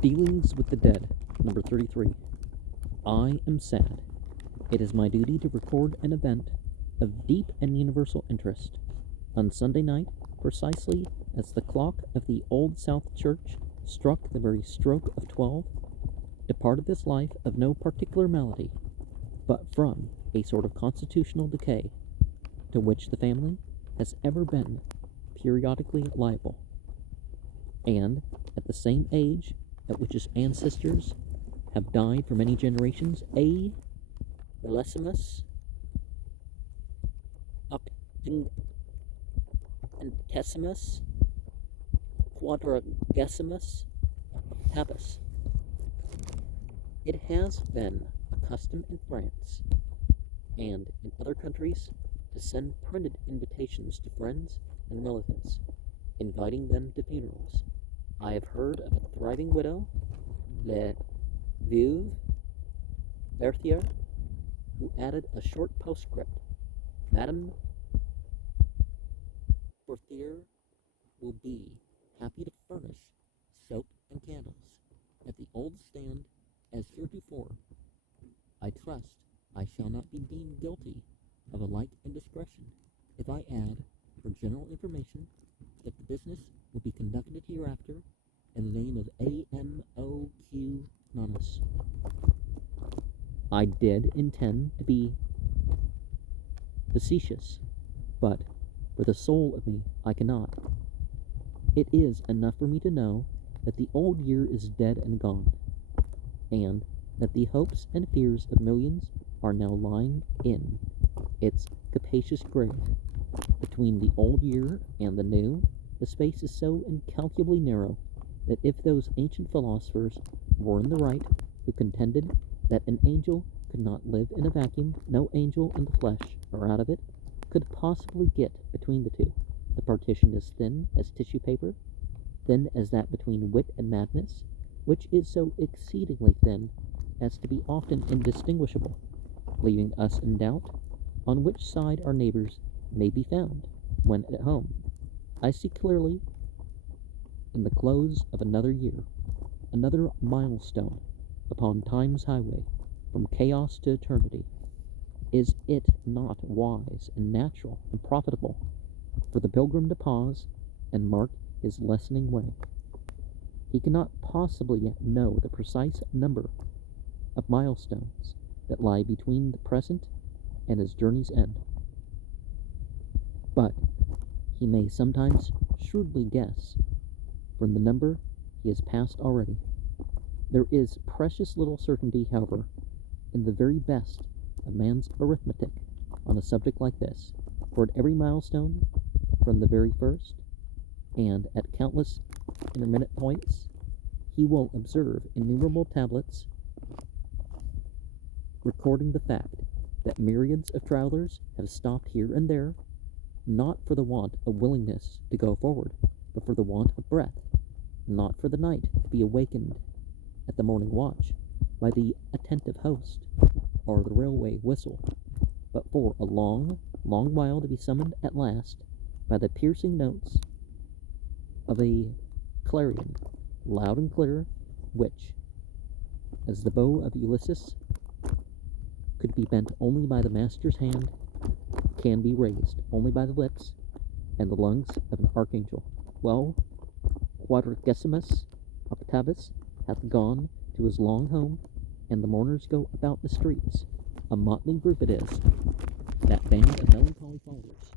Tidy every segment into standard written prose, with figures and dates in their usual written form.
Dealings with the Dead, number 33. I am sad. It is my duty to record an event of deep and universal interest. On Sunday night, precisely as the clock of the Old South Church struck the very stroke of 12, departed this life of no particular malady, but from a sort of constitutional decay, to which the family has ever been periodically liable, and at the same age at which his ancestors have died for many generations, a millesimus octagesimus quadragesimus octavus. It has been a custom in France and in other countries to send printed invitations to friends and relatives, inviting them to funerals. I have heard of a thriving widow, Le Veuve Berthier, who added a short postscript. Madame Berthier will be happy to furnish soap and candles at the old stand as heretofore. I trust I shall not be deemed guilty of a like indiscretion if I add, for general information, that the business will be conducted hereafter in the name of A.M.O.Q. Nonus. I did intend to be facetious, but for the soul of me I cannot. It is enough for me to know that the old year is dead and gone, and that the hopes and fears of millions are now lying in its capacious grave. Between the old year and the new, the space is so incalculably narrow that if those ancient philosophers were in the right who contended that an angel could not live in a vacuum, no angel in the flesh, or out of it, could possibly get between the two. The partition is thin as tissue paper, thin as that between wit and madness, which is so exceedingly thin as to be often indistinguishable, leaving us in doubt on which side our neighbors may be found when at home. I see clearly in the close of another year, another milestone upon time's highway from chaos to eternity. Is it not wise and natural and profitable for the pilgrim to pause and mark his lessening way? He cannot possibly yet know the precise number of milestones that lie between the present and his journey's end, but he may sometimes shrewdly guess from the number he has passed already. There is precious little certainty, however, in the very best of man's arithmetic on a subject like this, for at every milestone, from the very first, and at countless intermittent points, he will observe innumerable tablets recording the fact that myriads of travelers have stopped here and there, not for the want of willingness to go forward, but for the want of breath, not for the night to be awakened at the morning watch by the attentive host or the railway whistle, but for a long, long while to be summoned at last by the piercing notes of a clarion, loud and clear, which, as the bow of Ulysses could be bent only by the master's hand, can be raised only by the lips and the lungs of an archangel. Well, quadragesimus octavus hath gone to his long home, and the mourners go about the streets. A motley group it is, that band of melancholy followers.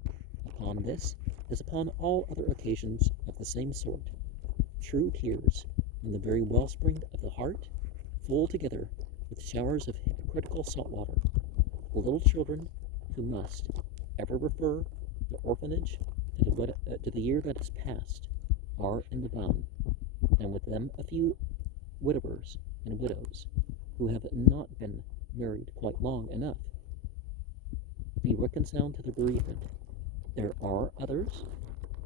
Upon this, as upon all other occasions of the same sort, true tears from the very wellspring of the heart, full together with showers of hypocritical salt water. The little children who must ever refer the orphanage to the year that is past are in the bound, and with them a few widowers and widows who have not been married quite long enough be reconciled to their bereavement. There are others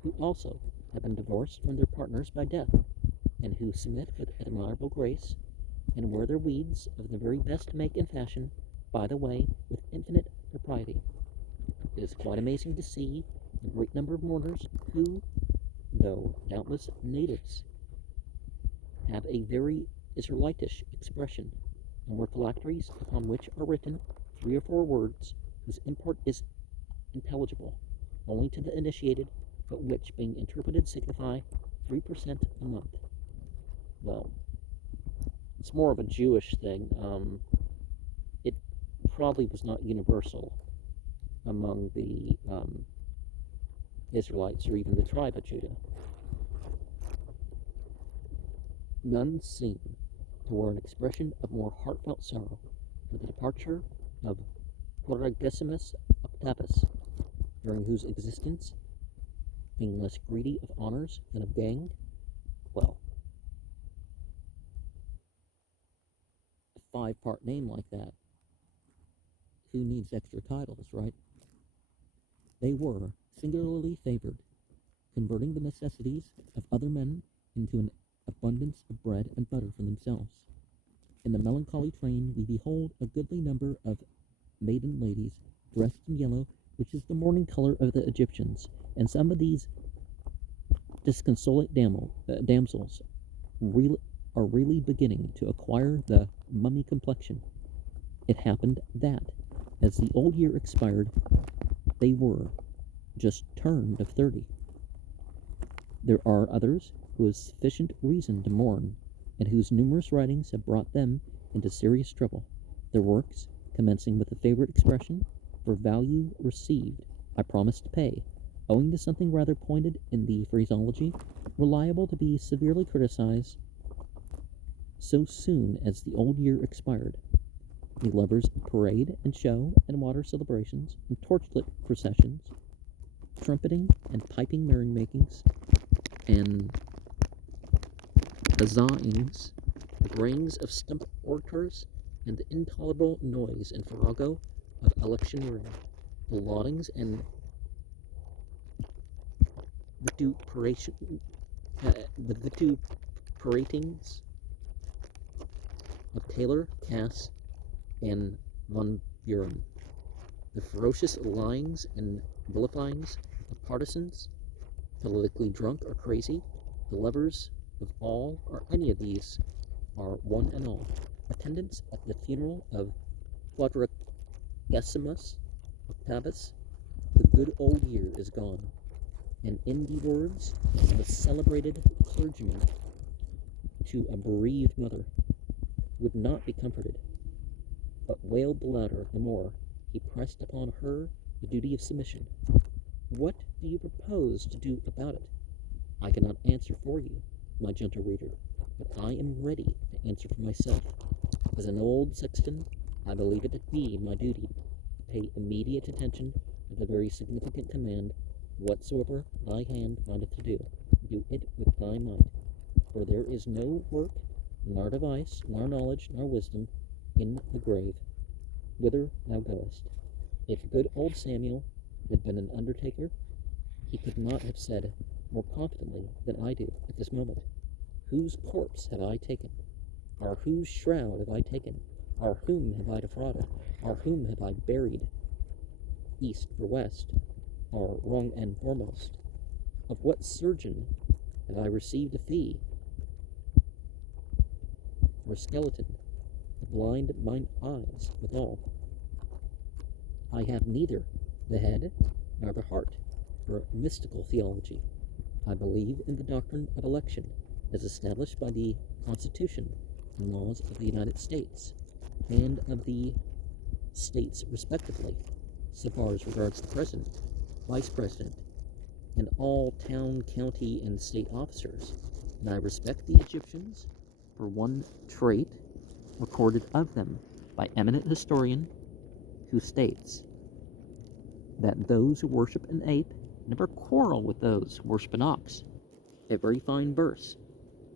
who also have been divorced from their partners by death, and who submit with admirable grace, and wear their weeds of the very best make and fashion, by the way, with infinite propriety. It is quite amazing to see the great number of mourners who, though doubtless natives have a very Israelitish expression, and were phylacteries upon which are written 3 or 4 words whose import is intelligible only to the initiated, but which, being interpreted, signify 3% a month. Well, it's more of a Jewish thing. It probably was not universal among the Israelites or even the tribe of Judah. None seem to wear an expression of more heartfelt sorrow for the departure of Quadragesimus Octavus, during whose existence, being less greedy of honors than of gain, well, a 5-part name like that, who needs extra titles, right? They were singularly favored, converting the necessities of other men into an abundance of bread and butter for themselves. In the melancholy train we behold a goodly number of maiden ladies dressed in yellow, which is the mourning color of the Egyptians, and some of these disconsolate damsels are really beginning to acquire the mummy complexion. It happened that, as the old year expired, they were just turned of 30. There are others who have sufficient reason to mourn, and whose numerous writings have brought them into serious trouble. Their works, commencing with a favorite expression, for value received, I promise to pay, owing to something rather pointed in the phraseology, were liable to be severely criticized so soon as the old year expired. The lovers of parade and show and water celebrations and torchlit processions, trumpeting and piping merrymakings, and huzzahings, the brayings of stump orators, and the intolerable noise and farrago of electioneering, the laudings and vituperatings of Taylor, Cass, and Von Buren, the ferocious lyings and vilifyings of partisans, politically drunk or crazy, the lovers of all or any of these are one and all. Attendance at the funeral of Quadragesimus Octavus, the good old year is gone, and in the words of a celebrated clergyman to a bereaved mother, would not be comforted, but wailed the louder the more he pressed upon her the duty of submission. What do you propose to do about it? I cannot answer for you, my gentle reader, but I am ready to answer for myself. As an old sexton, I believe it to be my duty to pay immediate attention to the very significant command, whatsoever thy hand findeth to do, do it with thy might. For there is no work, nor device, nor knowledge, nor wisdom in the grave, whither thou goest. If good old Samuel had been an undertaker, he could not have said more confidently than I do at this moment, whose corpse have I taken? Or whose shroud have I taken? Or whom have I defrauded? Or whom have I buried? East for west, or wrong and foremost? Of what surgeon have I received a fee? Or skeleton, to blind mine eyes withal? I have neither the head nor the heart for mystical theology. I believe in the doctrine of election as established by the Constitution and laws of the United States and of the states respectively, so far as regards the president, vice president, and all town, county, and state officers, and I respect the Egyptians for one trait recorded of them by eminent historian, who states that those who worship an ape never quarrel with those who worship an ox. A very fine verse,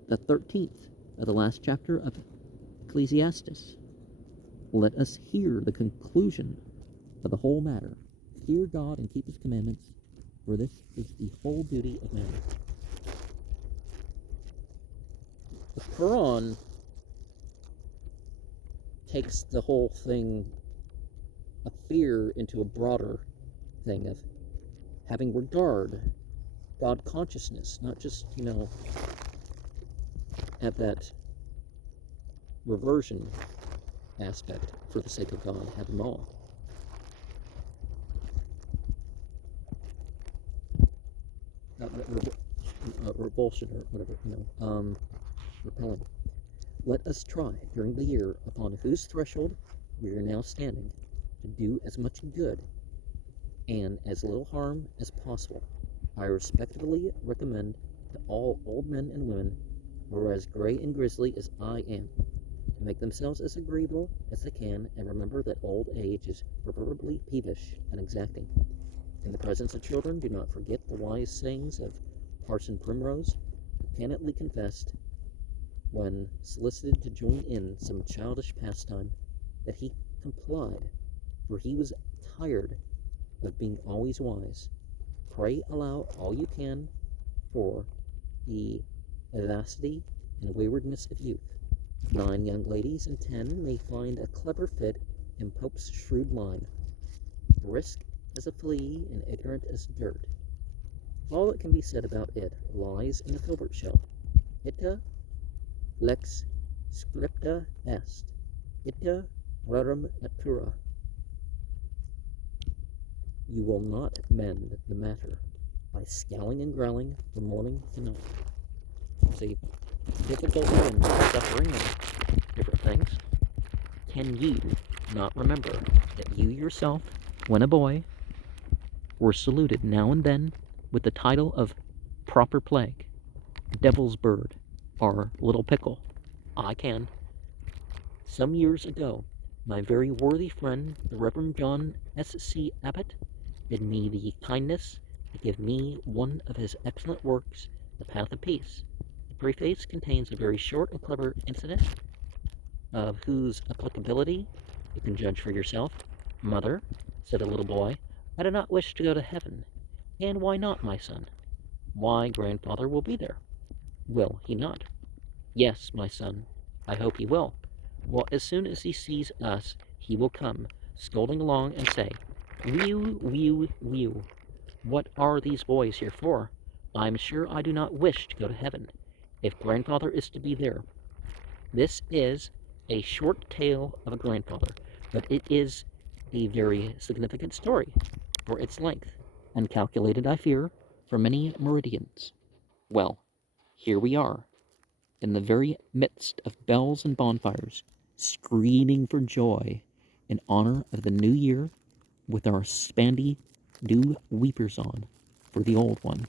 the 13th of the last chapter of Ecclesiastes. Let us hear the conclusion of the whole matter. Fear God and keep his commandments, for this is the whole duty of man. The Quran takes the whole thing of fear into a broader thing of having regard, God consciousness, not just, at that reversion aspect for the sake of God, have them all. Revulsion or whatever, repelling. Let us try during the year upon whose threshold we are now standing to do as much good and as little harm as possible. I respectfully recommend to all old men and women who are as gray and grisly as I am to make themselves as agreeable as they can, and remember that old age is proverbially peevish and exacting. In the presence of children, do not forget the wise sayings of Parson Primrose, who candidly confessed, when solicited to join in some childish pastime, that he complied, for he was tired of being always wise. Pray allow all you can for the vivacity and waywardness of youth. 9 young ladies in 10 may find a clever fit in Pope's shrewd line, brisk as a flea and ignorant as dirt. All that can be said about it lies in the filbert shell. Ita lex scripta est, ita rerum natura. You will not mend the matter by scowling and growling from morning to night. See, difficulty and suffering and different things. Can you not remember that you yourself, when a boy, were saluted now and then with the title of Proper Plague, Devil's Bird, or Little Pickle? I can. Some years ago, my very worthy friend, the Reverend John S.C. Abbott, did me the kindness to give me one of his excellent works, The Path of Peace. The preface contains a very short and clever incident, of whose applicability you can judge for yourself. Mother, said a little boy, I do not wish to go to heaven. And why not, my son? Why, grandfather will be there. Will he not? Yes, my son, I hope he will. Well, as soon as he sees us, he will come, scolding along, and say, Whew, whew, whew. What are these boys here for? I'm sure I do not wish to go to heaven, if grandfather is to be there. This is a short tale of a grandfather, but it is a very significant story for its length, and calculated, I fear, for many meridians. Well, here we are, in the very midst of bells and bonfires, screaming for joy in honor of the new year, with our spandy new weepers on for the old one.